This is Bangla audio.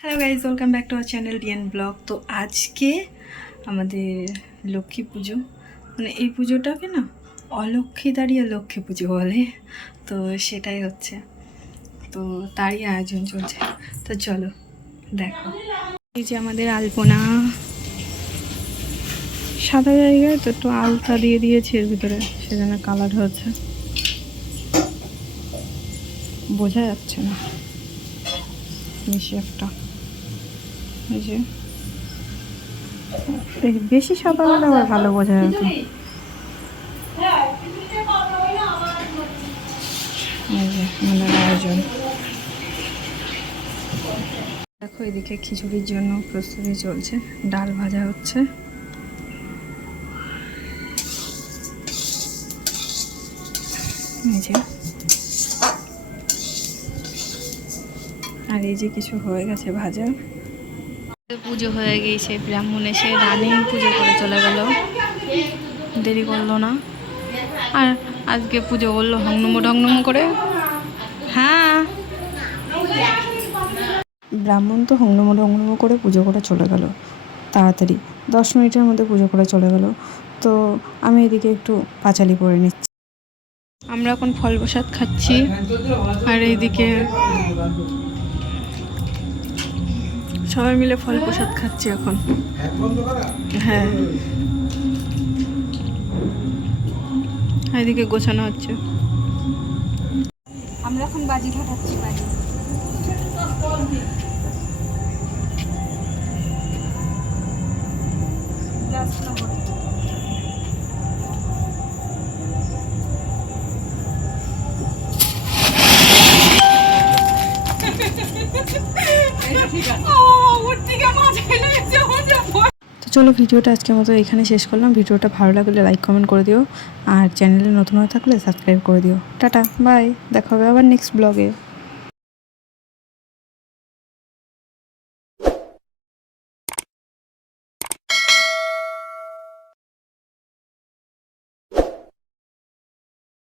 Hello guys, welcome back to our channel DN blog. তো আজকে আমাদের লক্ষ্মী পুজো, মানে এই পুজোটাকে না অলক্ষ্মী দাঁড়িয়ে লক্ষ্মী পুজো বলে, তো সেটাই হচ্ছে। তো তারই আয়োজন চলছে। তো চলো দেখো, এই যে আমাদের আলপনা সাদা জায়গায় তো একটু আলতা দিয়ে দিয়েছি এর ভিতরে, সেজন্য কালার হচ্ছে, বোঝা যাচ্ছে না বেশি একটা। এই যে বেশি সাদা হলে আবার ভালো বোঝা যেত। এই যে আমাদের আয়োজন। দেখো এদিকে খিচুড়ির জন্য প্রস্তুতি চলছে, ডাল ভাজা হচ্ছে। এই যে আর এই যে কিছু হয়ে গেছে ভাজা। পুজো হয়ে গিয়েছে, ব্রাহ্মণ এসে রানিং পুজো করে চলে গেল, দেরি করলো না। আর আজকে পুজো করলো হংনমো ঢংনমো করে। হ্যাঁ, ব্রাহ্মণ তো হংনমো ঢংনমো করে পুজো করে চলে গেল তাড়াতাড়ি, 10 মিনিটের মধ্যে পুজো করে চলে গেল। তো আমি এদিকে একটু পাঁচালি করে নিচ্ছি। আমরা এখন ফল প্রসাদ খাচ্ছি, আর এইদিকে সবাই মিলে ফল প্রসাদ খাচ্ছি এখন। হ্যাঁ, এদিকে গোছানো হচ্ছে। আমরা এখন বাজি ফাটাচ্ছি। বাজি তো চলো, ভিডিওটা আজকের মতো এখানে শেষ করলাম। ভিডিওটা ভালো লাগলে লাইক কমেন্ট করে দিও, আর চ্যানেলে নতুন হয়ে থাকলে সাবস্ক্রাইব করে দিও। টাটা, বাই, দেখা হবে আবার নেক্সট ব্লগে।